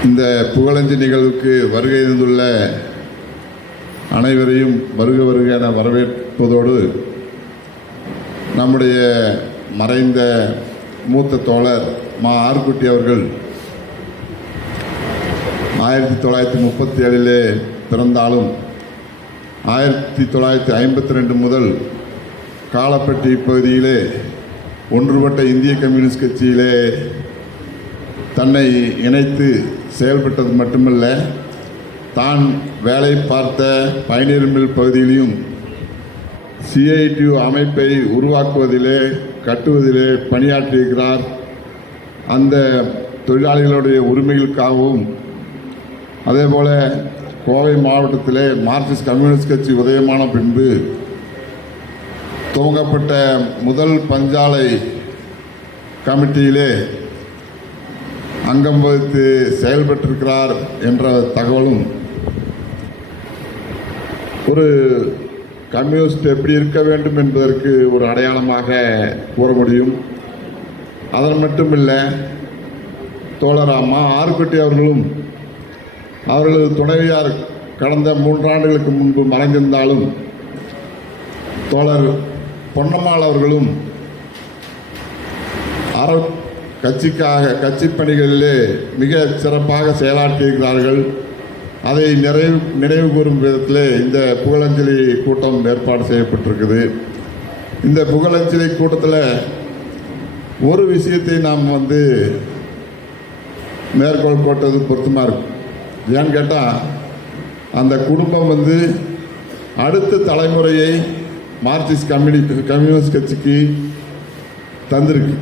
இந்த புகழஞ்சி நிகழ்வுக்கு வருகை இருந்துள்ள அனைவரையும் வருக வருக என வரவேற்பதோடு நம்முடைய மறைந்த மூத்த தோழர் மா ஆர்குட்டி அவர்கள் ஆயிரத்தி தொள்ளாயிரத்தி முப்பத்தி ஏழிலே பிறந்தாலும் ஆயிரத்தி தொள்ளாயிரத்தி ஐம்பத்தி ரெண்டு முதல் காலப்பட்டி பகுதியிலே ஒன்றுபட்ட இந்திய கம்யூனிஸ்ட் கட்சியிலே தன்னை இணைத்து செயல்பட்டது மட்டுமல்ல தான் வேலை பார்த்த பயணியர் மில் பகுதியிலும் சிஐடியு அமைப்பை உருவாக்குவதிலே கட்டுவதிலே பணியாற்றியிருக்கிறார். அந்த தொழிலாளிகளுடைய உரிமைகளுக்காகவும் அதேபோல் கோவை மாவட்டத்திலே மார்க்சிஸ்ட் கம்யூனிஸ்ட் கட்சி உதயமான பின்பு துவங்கப்பட்ட முதல் பஞ்சாலை கமிட்டியிலே அங்கம் வகித்து செயல்பட்டிருக்கிறார் என்ற தகவலும் ஒரு கம்யூனிஸ்ட் எப்படி இருக்க வேண்டும் என்பதற்கு ஒரு அடையாளமாக கூற முடியும். அதன் மட்டுமில்லை தோழராமா ஆறுபட்டி அவர்களும் அவர்களது துணைவியார் கடந்த மூன்றாண்டுகளுக்கு முன்பு மறைந்திருந்தாலும் தோழர் பொன்னம்மாள் அவர்களும் அற கட்சிக்காக கட்சி பணிகளிலே மிக சிறப்பாக செயலாற்றியிருக்கிறார்கள். அதை நிறைவு நினைவு கூறும் விதத்தில் இந்த புகழஞ்சலி கூட்டம் ஏற்பாடு செய்யப்பட்டிருக்குது. இந்த புகழஞ்சலி கூட்டத்தில் ஒரு விஷயத்தை நாம் வந்து மேற்கோள் போட்டது பொருத்தமாக இருக்கும். ஏன்னு கேட்டால் அந்த குடும்பம் வந்து அடுத்த தலைமுறையை மார்க்சிஸ்ட் கம்யூனி கம்யூனிஸ்ட் கட்சிக்கு தந்திருக்கு.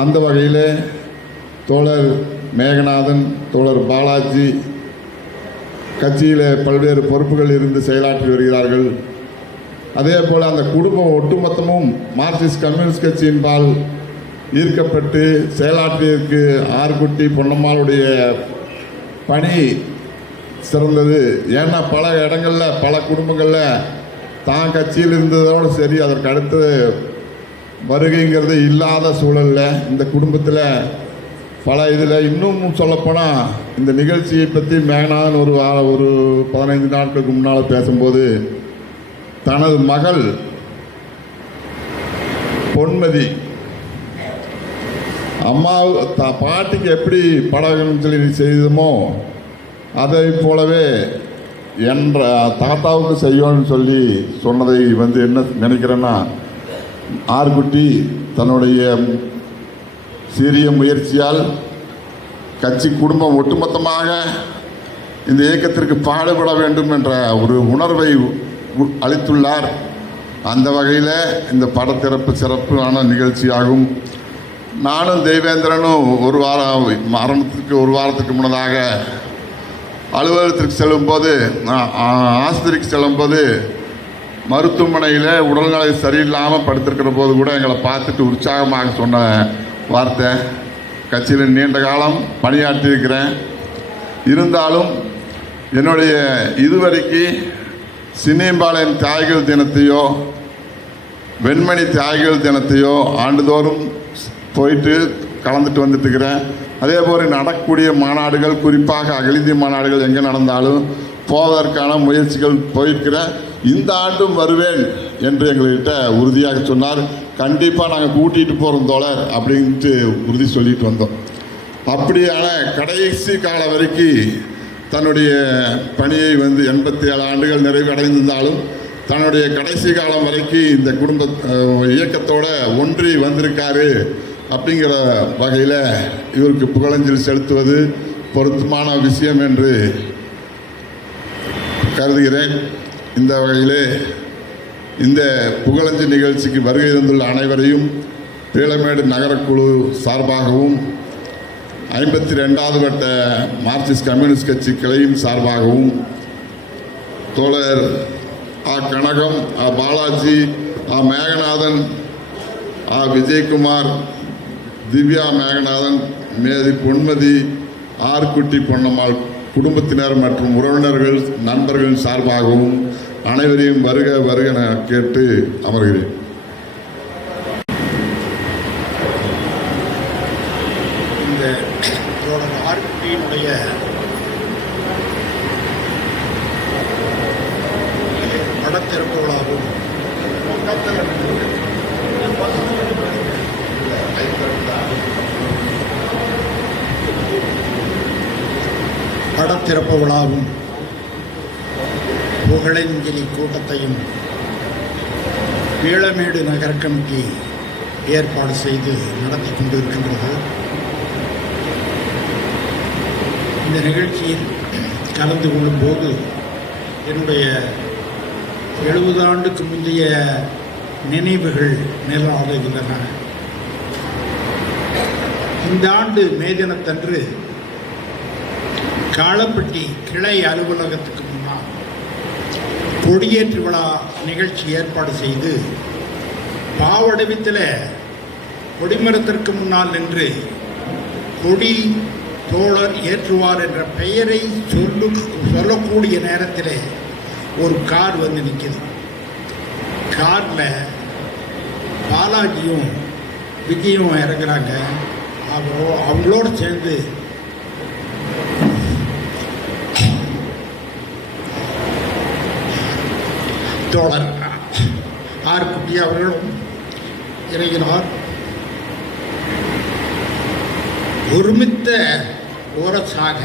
அந்த வகையில் தோழர் மேகநாதன் தோழர் பாலாஜி கட்சியில் பல்வேறு பொறுப்புகள் இருந்து செயலாற்றி வருகிறார்கள். அதே போல் அந்த குடும்பம் ஒட்டுமொத்தமும் மார்க்சிஸ்ட் கம்யூனிஸ்ட் கட்சியின்பால் ஈர்க்கப்பட்டு செயலாற்றியதற்கு ஆர்குட்டி பொன்னம்மாளுடைய பணி சிறந்தது. ஏன்னா பல இடங்களில் பல குடும்பங்களில் தான் கட்சியில் இருந்ததோடு சரி அதற்கு அடுத்து வருகைங்கிறது இல்லாத சூழலில் இந்த குடும்பத்தில் பல இதில் இன்னும் சொல்லப்போனால் இந்த நிகழ்ச்சியை பற்றி மேகநாதன் ஒரு ஒரு பதினைந்து நாட்களுக்கு முன்னால் பேசும்போது தனது மகள் பொன்மதி அம்மா த பாட்டிக்கு எப்படி படகுன்னு சொல்லி செய்தமோ அதை போலவே என்ற தாத்தாவுக்கு செய்யணும்னு சொல்லி சொன்னதை வந்து என்ன நினைக்கிறேன்னா ஆர்குட்டி தன்னுடைய சிறிய முயற்சியால் கட்சி குடும்பம் ஒட்டுமொத்தமாக இந்த இயக்கத்திற்கு பாடுபட வேண்டும் என்ற ஒரு உணர்வை அளித்துள்ளார். அந்த வகையில் இந்த படத்திறப்பு சிறப்பான நிகழ்ச்சியாகும். நானும் தேவேந்திரனும் ஒரு வாரம் மரணத்துக்கு ஒரு வாரத்துக்கு முன்னதாக அலுவலகத்திற்கு செல்லும்போது ஆஸ்பத்திரிக்கு செல்லும்போது மருத்துவமனையில் உடல்நிலை சரியில்லாமல் படுத்திருக்கிற போது கூட எங்களை பார்த்துட்டு உற்சாகமாக சொன்ன வார்த்தை கட்சியில் நீண்ட காலம் பணியாற்றியிருக்கிறேன். இருந்தாலும் என்னுடைய இதுவரைக்கு சின்னியம்பாளையம் தியாகிகள் தினத்தையோ வெண்மணி தியாகிகள் தினத்தையோ ஆண்டுதோறும் போயிட்டு கலந்துட்டு வந்துட்டுருக்கிறேன். அதே போல் நடக்கக்கூடிய மாநாடுகள் குறிப்பாக அகிலிந்திய மாநாடுகள் எங்கே நடந்தாலும் போவதற்கான முயற்சிகள் போயிருக்கிறேன். இந்த ஆண்டும் வருவேன் என்று எங்கள்கிட்ட உறுதியாக சொன்னார். கண்டிப்பாக நாங்கள் கூட்டிகிட்டு போகிறோம் தோழர் அப்படின்ட்டு உறுதி சொல்லிட்டு வந்தோம். அப்படியான கடைசி காலம் வரைக்கும் தன்னுடைய பணியை வந்து எண்பத்தி ஏழு ஆண்டுகள் நிறைவடைந்திருந்தாலும் தன்னுடைய கடைசி காலம் வரைக்கும் இந்த குடும்ப இயக்கத்தோட ஒன்றி வந்திருக்காரு அப்படிங்கிற வகையில் இவருக்கு புகழஞ்சல் செலுத்துவது பொருத்தமான விஷயம் என்று கருதுகிறேன். இந்த வகையிலே இந்த புகழஞ்சு நிகழ்ச்சிக்கு வருகை தந்துள்ள அனைவரையும் பீளமேடு நகரக்குழு சார்பாகவும் ஐம்பத்தி ரெண்டாவது வட்ட மார்க்சிஸ்ட் கம்யூனிஸ்ட் கட்சி கிளையின் சார்பாகவும் தோழர் ஆ கனகம் ஆ பாலாஜி ஆ மேகநாதன் ஆ விஜயகுமார் திவ்யா மேகநாதன் மேதி பொன்மதி ஆர்குட்டி பொன்னம்மாள் குடும்பத்தினர் மற்றும் உறவினர்கள் நண்பர்களின் சார்பாகவும் அனைவரையும் வருக வருக என கேட்டு அமர்கிறேன். இந்த தோழர் ஆர்பியினுடைய படத்திறப்பு விழாவும் படத்திறப்பு விழாவும் புகழஞ்சலி கூட்டத்தையும் பீளமேடு நகர கமிட்டி ஏற்பாடு செய்து நடத்தி கொண்டிருக்கின்றது. இந்த நிகழ்ச்சியில் கலந்து கொள்ளும்போது என்னுடைய எழுபது ஆண்டுக்கு முந்தைய நினைவுகள் நிலாடுகின்றன இந்த ஆண்டு மே தினத்தன்று காலப்பட்டி கிளை அலுவலகத்துக்கு முன்னால் கொடியேற்று விழா நிகழ்ச்சி ஏற்பாடு செய்து பாவடிவத்தில் கொடிமரத்திற்கு முன்னால் நின்று கொடி தோழர் ஏற்றுவார் என்ற பெயரை சொல்லும் சொல்லக்கூடிய நேரத்தில் ஒரு கார் வந்து நிற்கிது. காரில் பாலாஜியும் விஜயும் இறங்குறாங்க. அப்புறம் அவங்களோட சேர்ந்து தோழர். ஆர் குட்டி அவர்களும் இறங்கினார் ஒருமித்த ஓரசாக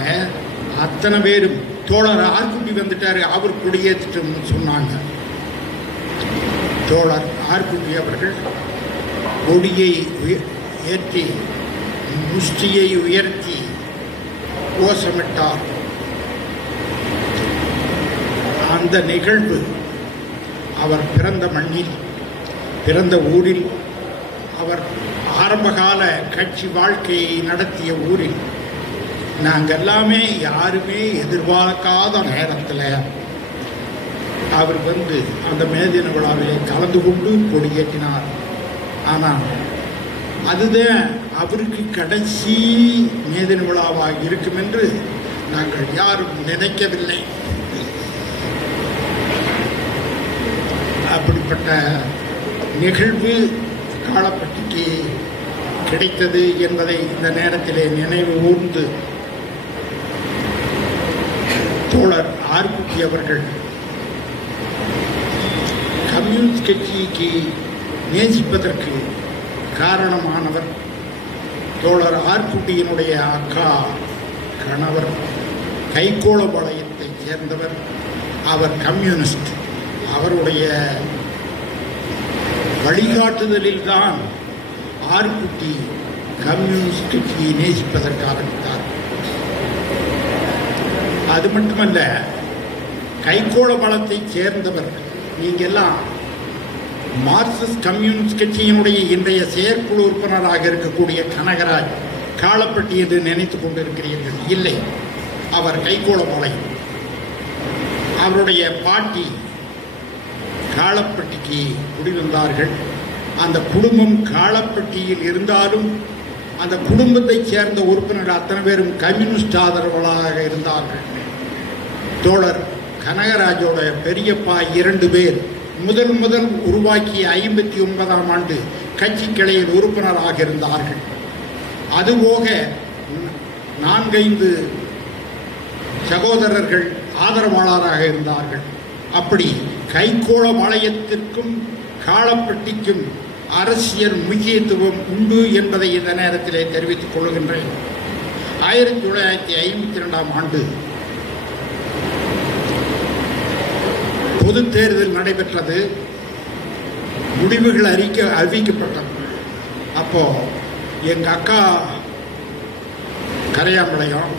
அத்தனை பேரும் தோழர் ஆர்குட்டி வந்துட்டாரு அவர் கொடியேற்றிட்டோம்னு சொன்னாங்க. தோழர் ஆர்குட்டி அவர்கள் கொடியை ஏற்றி முஷ்டியை உயர்த்தி கோஷமிட்டார். அந்த நிகழ்வு அவர் பிறந்த மண்ணில் பிறந்த ஊரில் அவர் ஆரம்பகால கட்சி வாழ்க்கையை நடத்திய ஊரில். நாங்கள் எல்லாமே யாருமே எதிர்பார்க்காத நேரத்தில் அவர் வந்து அந்த மேதின விழாவிலே கலந்து கொண்டு கொடியேற்றினார். ஆனால் அதுதான் அவருக்கு கடைசி மேதின விழாவாக இருக்கும் என்று நாங்கள் யாரும் நினைக்கவில்லை. அப்படிப்பட்ட நிகழ்வு காலப்பட்டிக்கு கிடைத்தது என்பதை இந்த நேரத்திலே நினைவு ஊர்ந்து தோழர் ஆர்குட்டி அவர்கள் கம்யூனிஸ்ட் கட்சிக்கு நேசிப்பதற்கு காரணமானவர் தோழர் ஆர்குட்டியினுடைய அக்கா கணவர் கைகோள வளையத்தைச் சேர்ந்தவர். அவர் கம்யூனிஸ்ட். அவருடைய வழிகாட்டுதலில் தான் ஆர்குட்டி கம்யூனிஸ்ட் கட்சியை நேசிப்பதற்கு ஆரம்பித்தார் அது மட்டுமல்ல கைகோள பலத்தைச் சேர்ந்தவர் நீங்கெல்லாம் மார்க்சிஸ்ட் கம்யூனிஸ்ட் கட்சியினுடைய இன்றைய செயற்குழு உறுப்பினராக இருக்கக்கூடிய கனகராஜ் காலப்பட்டி என்று நினைத்துக் கொண்டிருக்கிறீர்கள். இல்லை அவர் கைகோள மலை அவருடைய பாட்டி காளப்பட்டிக்கு குடிவந்தார்கள். அந்த குடும்பம் காளப்பட்டியில் இருந்தாலும் அந்த குடும்பத்தைச் சேர்ந்த உறுப்பினர் அத்தனை பேரும் கம்யூனிஸ்ட் ஆதரவாளராக இருந்தார்கள். தோழர் கனகராஜோட பெரியப்பா இரண்டு பேர் முதல் முதல் உருவாக்கிய ஐம்பத்தி ஒன்பதாம் ஆண்டு கட்சி கிளையில் உறுப்பினராக இருந்தார்கள். அதுபோக நான்கைந்து சகோதரர்கள் ஆதரவாளராக இருந்தார்கள். அப்படி கைகோள வளையத்திற்கும் காலப்பட்டிக்கும் அரசியல் முக்கியத்துவம் உண்டு என்பதை இந்த நேரத்திலே தெரிவித்துக் கொள்கின்றேன் ஆயிரத்தி தொள்ளாயிரத்தி ஐம்பத்தி ரெண்டாம் ஆண்டு பொது தேர்தல் நடைபெற்றது. முடிவுகள் அறிக்க அறிவிக்கப்பட்டது. அப்போ எங்கள் அக்கா கரையாம்பளையம்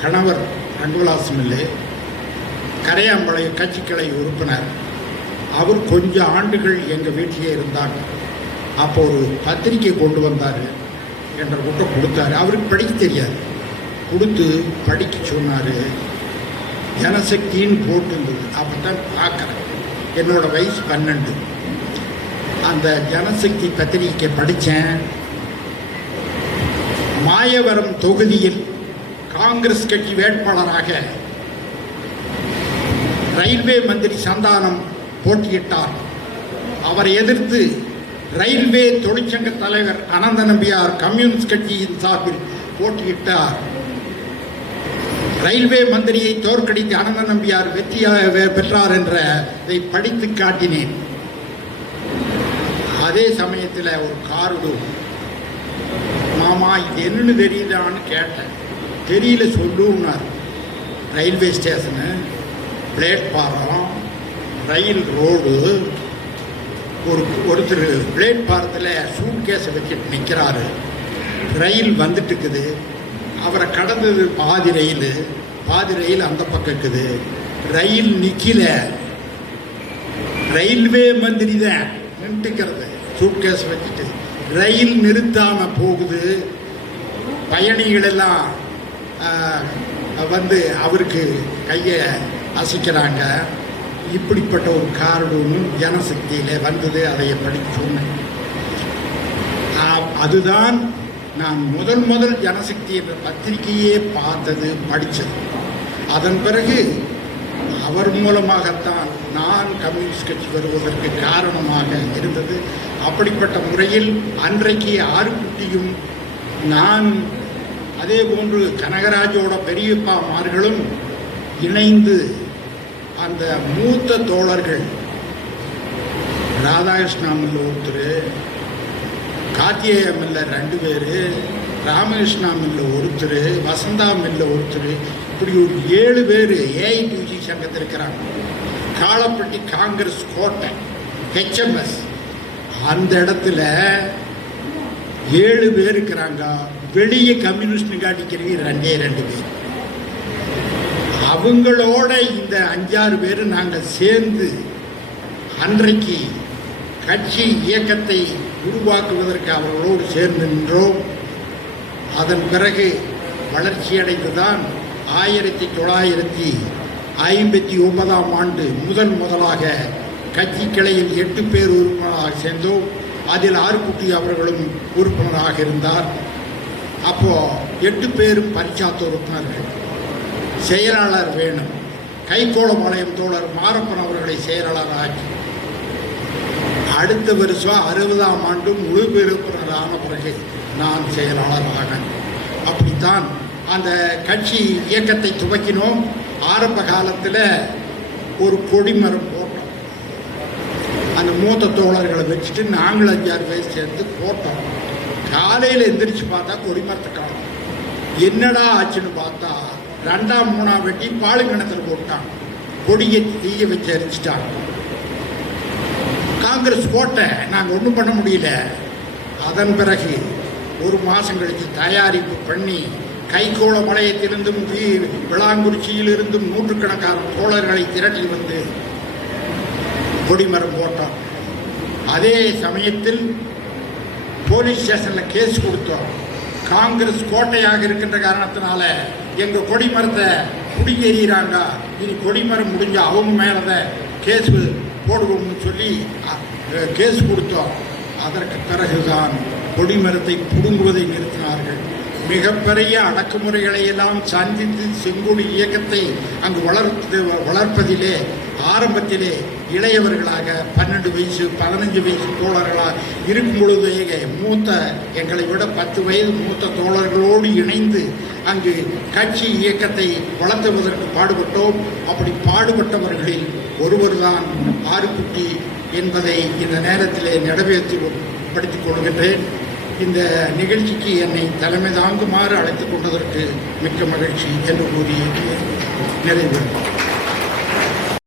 கணவர் ரங்கவிலாசம் இல்லை கட்சிக்கலை உறுப்பினர். அவர் கொஞ்சம் ஆண்டுகள் எங்கள் வீட்டிலே இருந்தார். அப்போ ஒரு பத்திரிக்கை கொண்டு வந்தார் என்ற கூட்டம் கொடுத்தாரு. அவருக்கு படிக்க தெரியாது. கொடுத்து படிக்க சொன்னார். ஜனசக்தின்னு போட்டிருந்தது. அப்போ தான் பார்க்குறேன். என்னோடய வயசு பன்னெண்டு. அந்த ஜனசக்தி பத்திரிக்கை படித்தேன். மாயவரம் தொகுதியில் காங்கிரஸ் கட்சி வேட்பாளராக ரயில்வே மந்திரி சந்தானம் போட்டியிட்டார். அவரை எதிர்த்து ரயில்வே தொழிற்சங்க தலைவர் அனந்த நம்பியார் கம்யூனிஸ்ட் கட்சியின் சார்பில் போட்டியிட்டார். ரயில்வே மந்திரியை தோற்கடித்து அனந்த நம்பியார் வெற்றியாக பெற்றார் என்ற இதை படித்து காட்டினேன். அதே சமயத்தில் ஒரு காருடு மாமா இது என்னன்னு தெரியுதான்னு கேட்டேன். தெரியல சொல்லுன்னார். Railway station. Platform rail road ஒரு ஒருத்தர் பிளேட்பாரத்தில் சூட் கேஸை வச்சுட்டு நிற்கிறாரு ரயில் வந்துட்டு இருக்குது அவரை கடந்தது பாதி ரயில் பாதி ரயில் அந்த பக்கம் இருக்குது. ரயில் நிற்கல ரயில்வே மந்திரி தான் நின்றுக்கிறது சூட்கேஸ் வச்சுட்டு. ரயில் நிறுத்தாமல் போகுது. பயணிகளெல்லாம் வந்து அவருக்கு கையை அசைக்கிறாங்க. இப்படிப்பட்ட ஒரு காரணம் ஜனசக்தியில் வந்தது அதை எப்படி சொன்னேன்? அதுதான் நான் முதல் முதல் ஜனசக்தி என்ற பத்திரிகையே பார்த்தது படித்தது. அதன் பிறகு அவர் மூலமாகத்தான் நான் கம்யூனிஸ்ட் கட்சி வருவதற்கு காரணமாக இருந்தது. அப்படிப்பட்ட முறையில் அன்றைக்கு ஆறுக்குட்டியும் நான் அதே போன்று கனகராஜோட பெரியப்பாமார்களும் இணைந்து அந்த மூத்த தோழர்கள் ராதாகிருஷ்ணாமில் ஒருத்தர் கார்த்திகேய மில்ல ரெண்டு பேர் ராமகிருஷ்ணா மில்ல ஒருத்தர் வசந்தா மில்ல ஒருத்தர் இப்படி ஒரு ஏழு பேர் ஏஐடிசி சங்கத்தில் இருக்கிறாங்க. காலப்பட்டி காங்கிரஸ் கோட்டை ஹெச்எம்எஸ் அந்த இடத்துல ஏழு பேர் இருக்கிறாங்க. வெளியே கம்யூனிஸ்ட் காட்டிக்கிறவங்க ரெண்டே ரெண்டு பேர். அவங்களோட இந்த அஞ்சாறு பேர் நாங்கள் சேர்ந்து அன்றைக்கு கட்சி இயக்கத்தை உருவாக்குவதற்கு அவர்களோடு சேர்ந்து நின்றோம். அதன் பிறகு வளர்ச்சியடைந்துதான் ஆயிரத்தி தொள்ளாயிரத்தி ஐம்பத்தி ஒன்பதாம் ஆண்டு முதன் முதலாக கட்சி கிளையில் எட்டு பேர் உறுப்பினராக சேர்ந்தோம். அதில் ஆறுக்குட்டி அவர்களும் உறுப்பினராக இருந்தார். அப்போ எட்டு பேரும் பரிசாத்த உறுப்பினர்கள். செயலாளர் வேணும். கைகோளபாளையம் தோழர் மாரப்பன் அவர்களை செயலாளர் ஆக்கி. அடுத்த வருஷம் அறுபதாம் ஆண்டு முழு உறுப்பினரான பிறகு நான் செயலாளர் ஆனேன் அப்படித்தான் அந்த கட்சி இயக்கத்தை துவக்கினோம். ஆரம்ப காலத்தில் ஒரு கொடிமரம் போட்டோம். அந்த மூத்த தோழர்களை வச்சுட்டு நாங்கள் அஞ்சாறு பேர் சேர்ந்து போட்டோம். காலையில் எந்திரிச்சு பார்த்தா கொடிமரத்தை காணும். என்னடா ஆச்சுன்னு பார்த்தா ரெண்டாம் மூணாம் வெட்டி பாலுங்கிணத்தில் போட்டாங்க கொடியை தீய வச்சு எரிச்சிட்டாங்க காங்கிரஸ் கோட்டை நாங்கள் ஒன்றும் பண்ண முடியல. அதன் பிறகு ஒரு மாதம் கழித்து தயாரிப்பு பண்ணி கைகோள மலையத்திலிருந்தும் விளாங்குறிச்சியிலிருந்தும் நூற்றுக்கணக்கான தோழர்களை திரட்டி வந்து கொடிமரம் போட்டோம். அதே சமயத்தில் போலீஸ் ஸ்டேஷனில் கேஸ் கொடுத்தோம். காங்கிரஸ் கோட்டையாக இருக்கின்ற காரணத்தினால எங்கள் கொடிமரத்தை பிடிங்கி எறிகிறாங்க இனி கொடிமரம் முடிஞ்ச அவங்க மேலே கேஸ் போடுவோம்னு சொல்லி கேஸ் கொடுத்தோம். அதற்கு பிறகுதான் கொடிமரத்தை பிடுங்குவதை நிறுத்தினார்கள். மிகப்பெரிய அடக்குமுறைகளை எல்லாம் சந்தித்து செங்கோடு இயக்கத்தை அங்கு வளர்த்து வளர்ப்பதிலே ஆரம்பத்திலே இளையவர்களாக பன்னெண்டு வயசு பதினஞ்சு வயசு தோழர்களாக இருக்கும் பொழுதே மூத்த எங்களை விட பத்து வயது மூத்த தோழர்களோடு இணைந்து அங்கு கட்சி இயக்கத்தை வளர்த்துவதற்கு பாடுபட்டோம். அப்படி பாடுபட்டவர்களில் ஒருவர்தான் ஆறுக்குட்டி என்பதை இந்த நேரத்திலே நிறைவேற்றி படுத்திக் கொள்கின்றேன். இந்த நிகழ்ச்சிக்கு என்னை தலைமை தாங்குமாறு அழைத்துக் கொண்டதற்கு மிக்க மகிழ்ச்சி என்று கூறி நிறைவேறும்